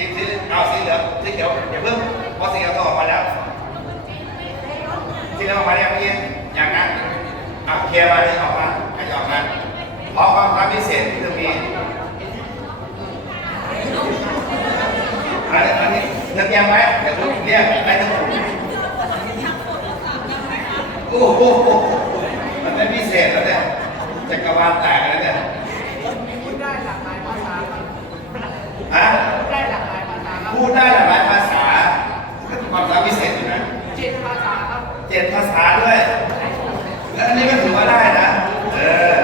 ทีมสีเอาสีเหลืองสีเขียวอย่าเพิ่งเพราะสีเขียวต้องออกมาแล้วสีเหลืออกมาแล้วเมื่อกี้อย่างนั้นเอาเคลียร์มาให้ออกมาให้ออกมาเพราะความความพิเศษที่จะมีอันนี้อันนี้เลือกยังไหมเดี๋ยวเรียกไปทั้งหมดโอ้โหมันเป็นพิเศษแล้วเนี่ยจักรวาลแตกแล้วเนี่ยได้หลากหลายภาษาครับฮะ พูดได้หลากหลายภาษาครับพูดได้หลากหลายภาษาก็เป็นความสามารถพิเศษอยู่นะเจ็ดภาษาครับเจ็ดภาษาด้วยแล้วอันนี้ก็ถือว่าได้นะ เออ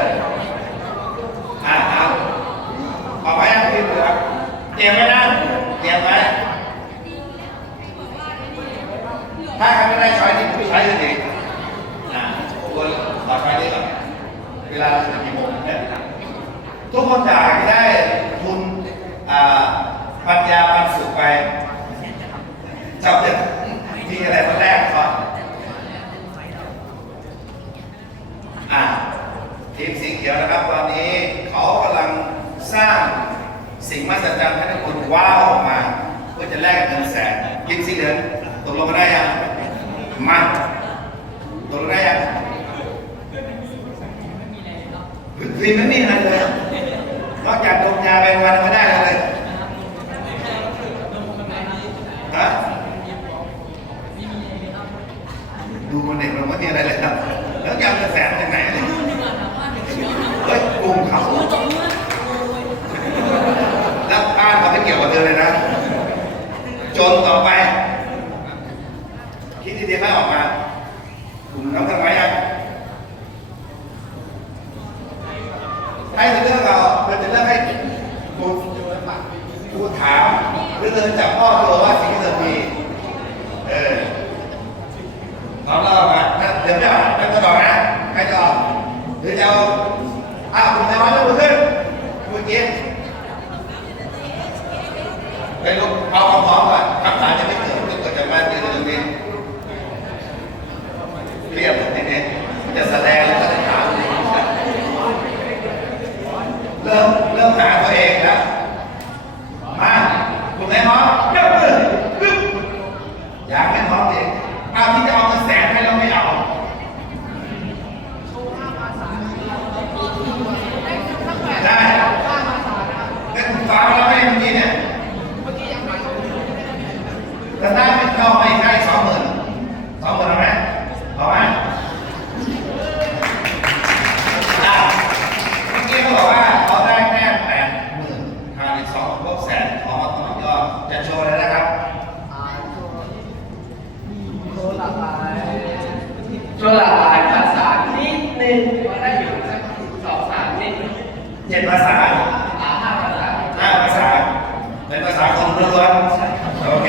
อ่าเอาเอาไว้ยังพี่เหลือเตรียมไว้นะเตรียมไว้ ถ้าใครไม่ได้ช้อยนี้ผมใช้เลยดิอ่าคนต่อช้อยนี้ก่อน เวลาเราจะกี่โมงเนี่ยทุกคนอยากได้ทุนอ่าปัญญาปันสุขไปจับเด็ก ที่คนแรกก่อนอ่าทีมสีเขียวนะครับตอนนี้เขากำลังสร้างสิ่งมหัศจรรย์ให้ทุกคนว้าวออกมาเพื่อจะแลกเงินแสนทีมสีเหลืองตกลงกันได้ยังมาตกลงได้ยังฟิล์มไม่มีอะไรเลยนอกจากดมยาไปวันไม่ได้เลยฮะ ดูมันเด็กเราไม่มีอะไรเลยครับ แล้วยำกระแสมาจากไหนเนี่ยเฮ้ยกลุ่มเขาแล้วบ้านเขาไม่เกี่ยวกับเธอเลยนะ จนต่อไป คิดดีๆไม่ออกมากลุ่มเขาทำไมอะให้จะเลือกเราเราจะเลือกให้กูกูถามหรือเดินจากพ่อตัวว่าสิ่งที่เธอมี เออ พร้อมแล้วมาเดี๋ยวจะแล้วจะต่อนะใครจะออกหรือจะเอาอ้าวคุณนายวัดยกมือขึ้นเมื่อกี้ไปลุกเอาความพร้อมก่อนคำถามจะไม่เกิดจะเกิดจากบ้านที่ตรงนี้เรียบทีนี้จะแสดงแล้วก็จะถาม เริ่มเริ่มหาตัวเองแล้ว มากลุ่มไหนพร้อมยกมือปึ๊บอยากให้พร้อมเองเอาที่จะเอาเงินแสนให้เราไม่เอา โชว์ห้าภาษา ได้ ห้าภาษานะครับ แต่คุณฟังเราไม่เมื่อกี้เนี่ย เมื่อกี้ยังไม่รู้ แต่ได้ไม่เข้าไม่ได้สองหมื่นสองหมื่นเอาไหมเอาไหมอะเมื่อกี้เขาบอกว่าเขาได้แค่แปดหมื่นหารอีกสองลบแสนขอมาต่อยอดจะโชว์เลยนะครับ อ่าโชว์โชว์หลากหลายโชว์หลากหลายภาษานิดนึงก็ได้อยู่สักสองสามนิด เจ็ดภาษาอ่าห้าภาษาห้าภาษาเป็นภาษาคนล้วนๆโอเค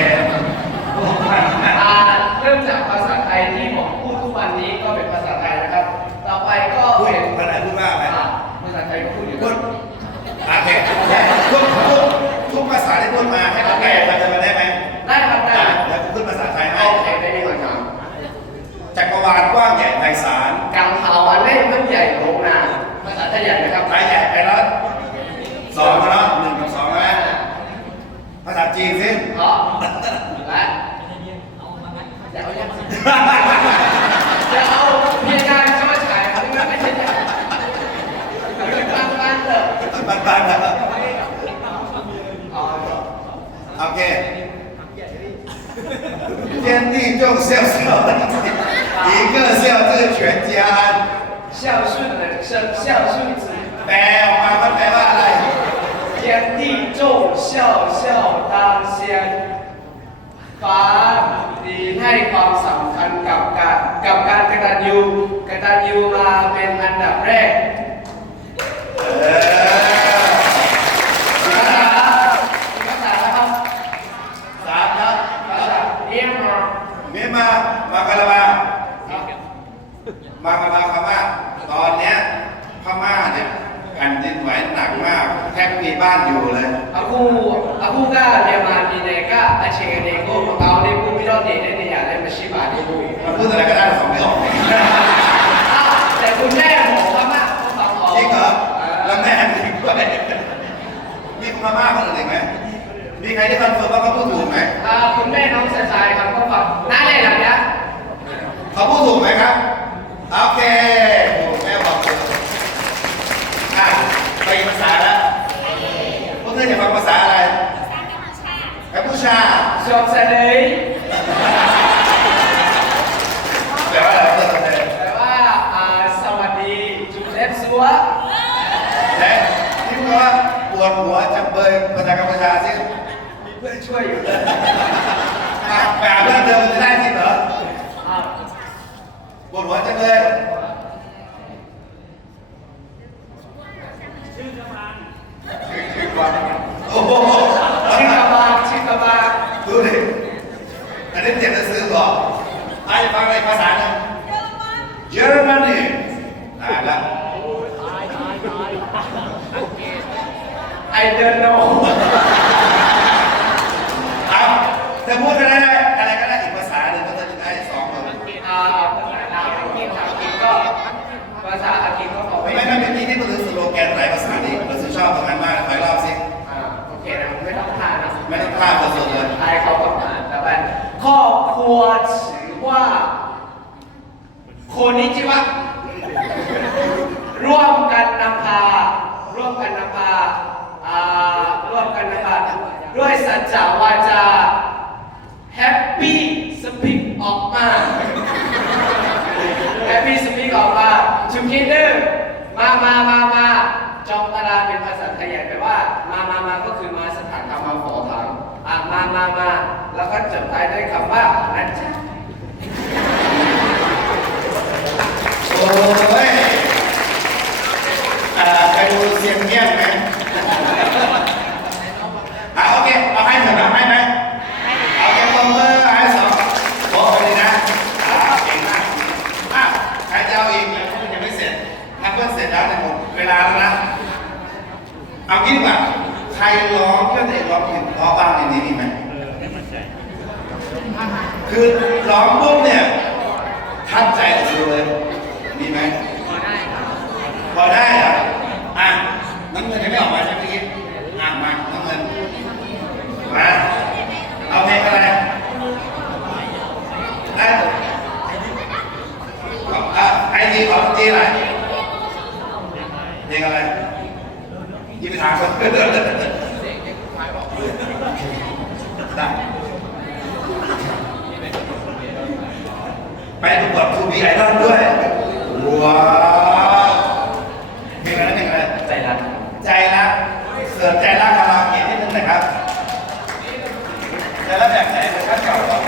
อ่าเริ่มจากภาษาไทยที่ผมพูดทุกวันนี้ก็เป็นภาษาไทยนะครับ ต่อไปก็พูดเป็นภาษาพูดว่าไหมอ่าภาษาไทยก็พูดอยู่พูดโอเคทุกทุกทุกภาษาที่พูดมาให้เขาแก้มันจะมาได้ไหมได้ครับได้อะแล้วพูดภาษาไทยให้โอเคได้ดีกว่าครับจักรวาลกว้างใหญ่ไพศาลกังเผาอันเล่นมันใหญ่โหงนาภาษาไทยใหญ่นะครับไทยใหญ่ 天地众，笑笑他仙。ันกับการกับการกตันยูกตันยูมาเป็นอันดับแรก เออ ภาษาภาษานะครับ สามครับ ภาษาเมียนมา เมียนมามาคาราบามาคาราพม่าตอนเนี้ยพม่าเนี่ยแผ่นดินไหวหนักมากแทบไม่มีบ้านอยู่เลย Aku aku kan dia mati neka aceh neko kau ni pun bila ni ni ya ni mesti balik bu. มันพูดอะไรก็ได้แต่ฟังไม่ออก แต่คุณแม่ผมพม่าเขาฟังออก จริงเหรอแล้วแม่มีด้วยมีพม่าคนอื่นอีกไหมมี มีใครที่คอนเฟิร์มว่าเขาพูดถูกไหม อ่าคุณแม่น้องสายสายครับก็ฟังน้าเลยหลังนะ เขาพูดถูกไหมครับ โอเคโอ้แม่บอกถูกอะไปภาษาแล้วพวกเธออยากฟังภาษาอะไรกัมพูชาชอบเสนอแปลว่าอะไรเพื่อนเธอแปลว่าอ่าสวัสดีจุดเล็บซัวและที่พูดว่าปวดหัวจังเบยภาษากัมพูชาสิมีเพื่อนช่วยอยู่เลยอะแปลเพื่อนเดิมมันจะได้จริงเหรอ อ่า ปวด หัวจังเลยชื่อชื่อว่าโอ้โหชิคาบาชิคาบาดูดิอันนี้เจ็บจะซื้อหรอไอ้ฟังอะไรภาษาหนึ่งเยอรมันนี่อ่านละไอเดน นะไม่ต้องพลาดเลยสุดเลยไอเขาก็มาแต่ว่าครอบครัวถือว่า คนิจิวะร่วมกันนำพา ร่วมกันนำพาอ่าร่วมกันนำพาด้วยสัจจวาจาแฮปปี้สปีกออกมาแฮปปี้สปีกออกมา together มามามามาจอมตาราเป็นภาษาไทยแปลว่า มามามาก็คือมาสถานธรรมมาขอ อะมามามาแล้วก็จบท้ายด้วยคำว่าอันจ้าโอ้ยอ่าไปดูเสียงเงียบไหมอ่าโอเคเอาให้เถอะนะให้ไหมเอาแกตบมือให้สองโอ้ไปเลยนะอ่าเก่งมากอะใครจะเอาอีกเนี่ยมันยังไม่เสร็จถ้าเพื่อนเสร็จแล้วเนี่ยหมดเวลาแล้วนะ เอางี้ดีกว่าใครร้องเพื่อนตัวเองร้องผิดร้องบ้างในนี้มีไหมคือร้องปุ๊บเนี่ยทัดใจสุดเลย มีไหมพอได้เหรออะน้ำเงินยังไม่ออกมาใช่ไหมเมื่อกี้อะมาน้ำเงินมาเอาเพลงอะไรได้อะ ไอทีของจีอะไรเพลงอะไรยิงไปถามคนได้ไปประกวดทูบีไอดอลด้วยว้าวเพลงอะไรเพลงอะไรใจรักใจรักเสิร์ฟใจรักคาราโอเกะนิดนึงนะครับใจรักแบบไหนเวอร์ชันเก่าเหรอ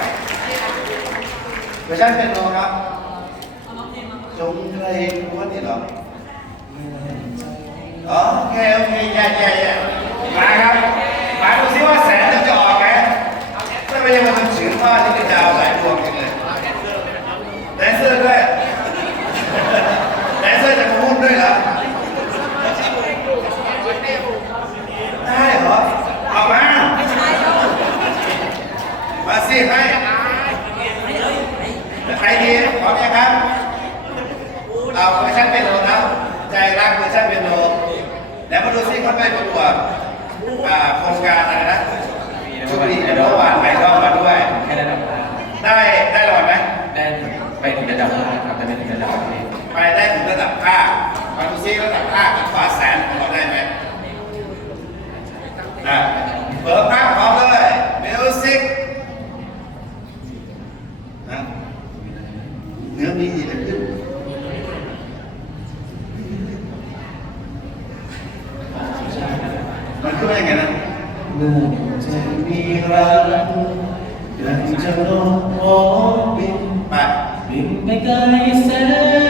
เวอร์ชันเป็นโนครับ จงเพลงว่านี่เหรออ๋อโอเคโอเคแย่แย่แย่มาครับมาดูซิว่าแสนจะออกไหมถ้าไม่ยังมาทำถือว่านี่เป็นดาวหลายดวงจังเลยแดนเซอร์ด้วย แดนเซอร์จะมาพูดด้วยเหรอ ได้เหรอออกมา มาสิให้ใครดีพร้อมยังครับ เอาเวอร์ชันเป็นโนนะใจรักเวอร์ชันเป็นโนแล้วมาดูซิเขาไปประกวดอ่าโครงการอะไรนะชุดนี้เมื่อวานไปรอบมาด้วย แค่ระดับ ได้ได้รางวัลไหม ได้ไปถึงระดับห้าครับแต่ไม่ถึงระดับประเทศ ไปได้ถึงระดับห้ามาดูซิระดับห้ากับฟ้าแสนของเราได้ไหมอะเปิดภาพพร้อมเลยมิวสิกนะเนื้อมีดีเหลือเกินมันขึ้นมาอย่างไงนะเมื่อจะมีรักดังจะลมหอมบินไปบินไปไกลแสน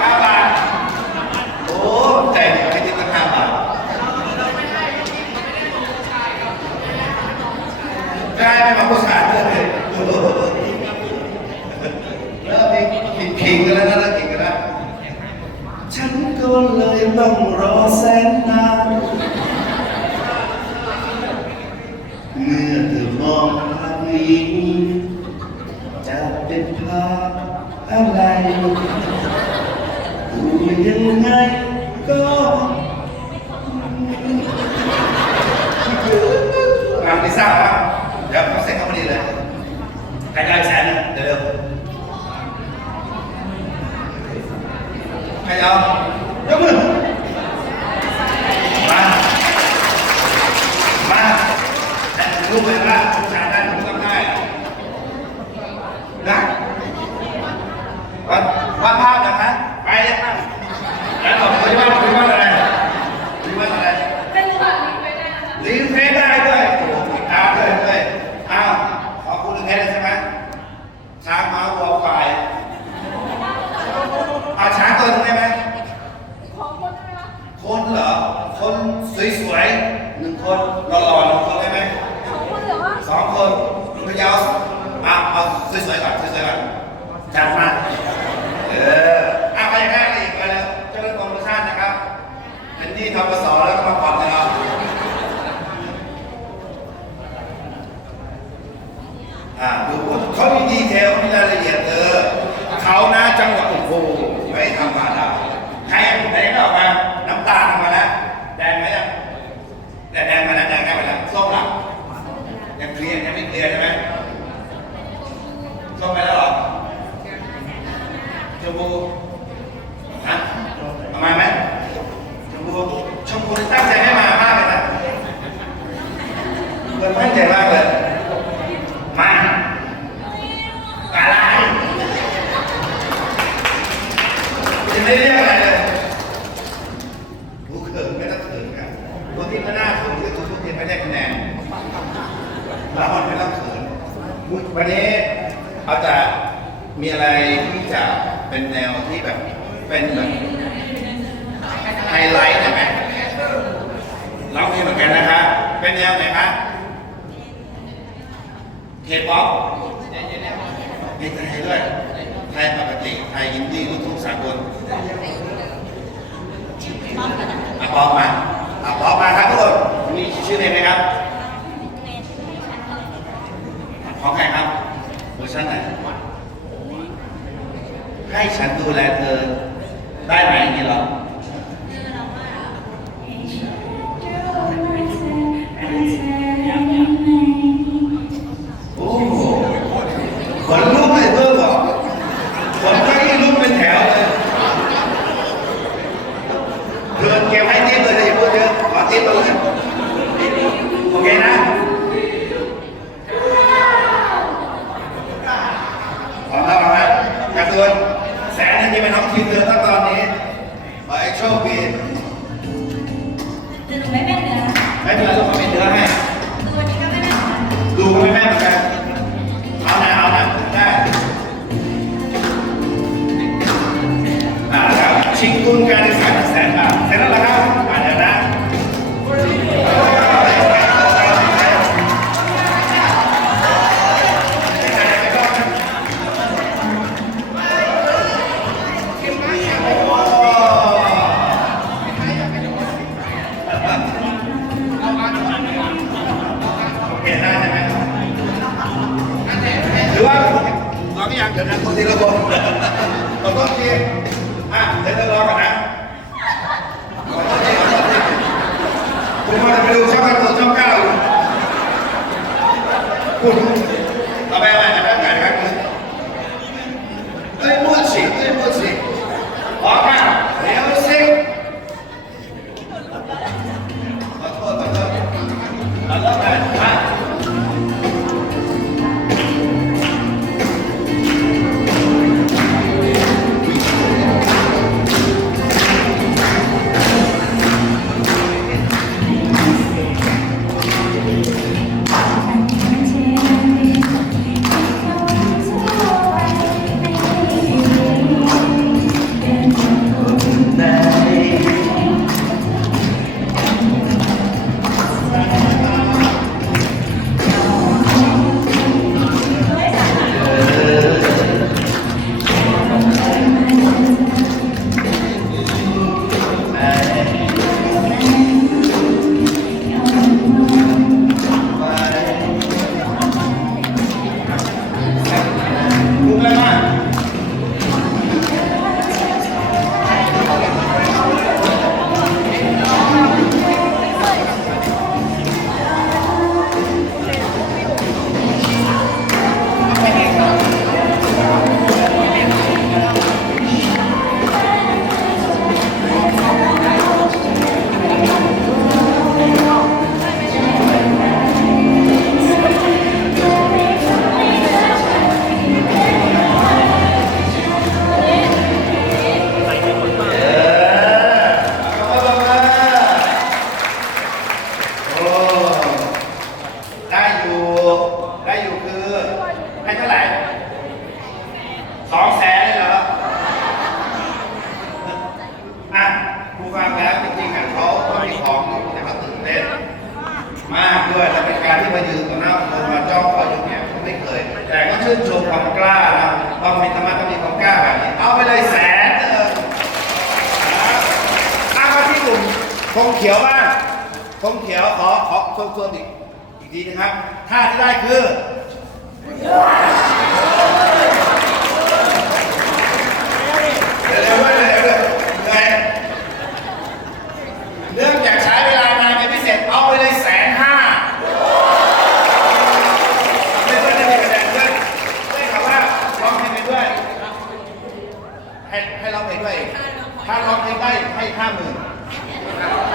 ห้าบาทโอ้ใจเดียวให้ทิปห้าบาทได้ไหมมาผู้ชาเพื่ยเริ่มมีขิงกันแล้วนะหิงกันแล้วฉันก็เลยต้องรอแสนนาน ยังไงก็งานที่รางครับ เอาช้าตัวนึงได้ไหมของคนนะคะนเหรอ คนสวยๆหนึ่งคนหล่อๆหนึ่งคนได้ไหมสองคนเหรอสองคนหนุ่พยาวเาเอาสวยๆก่อนสวยๆก่อนจัดมาเอออาไปได้เลยอีกไปแล้วเจ้าหน้าที่กรมชาตินะครับ เป็นที่ทกสแล้วก็มาผ่อนนะครับอ่าดูเขามีดีเทลมีรายละเอียดเออเขานะจังหวัดโอ้โห ไฮไลท์ใช่ไหมร้องเพเหมือนกันนะครับเป็นแนวไหนคบเทป๊อปมีไทยด้วยไทยปกติไทยยินดีลูกทุ่งสากลอาป๊อปมาอาป๊อปมาครับทุกคนมีชื่อเพลงไหมครับของใครครับเวอร์ชันไหนให้ฉันดูแลเธอ 太满意了 มายืนต่อหน้าคนมาจ้องคอยอยู่เนี้ยเขาไม่เคย แต่ก็ชื่นชมความกล้านะความมีธรรมะต้มีความกล้าแบบนี้เอาไปเลยแสนเออเอามาที่กลุ่มคงเขียวบ้างคงเขียวขอขอชวนชวนอีกอีกทีนะครับท่าที่ได้คือ hammer.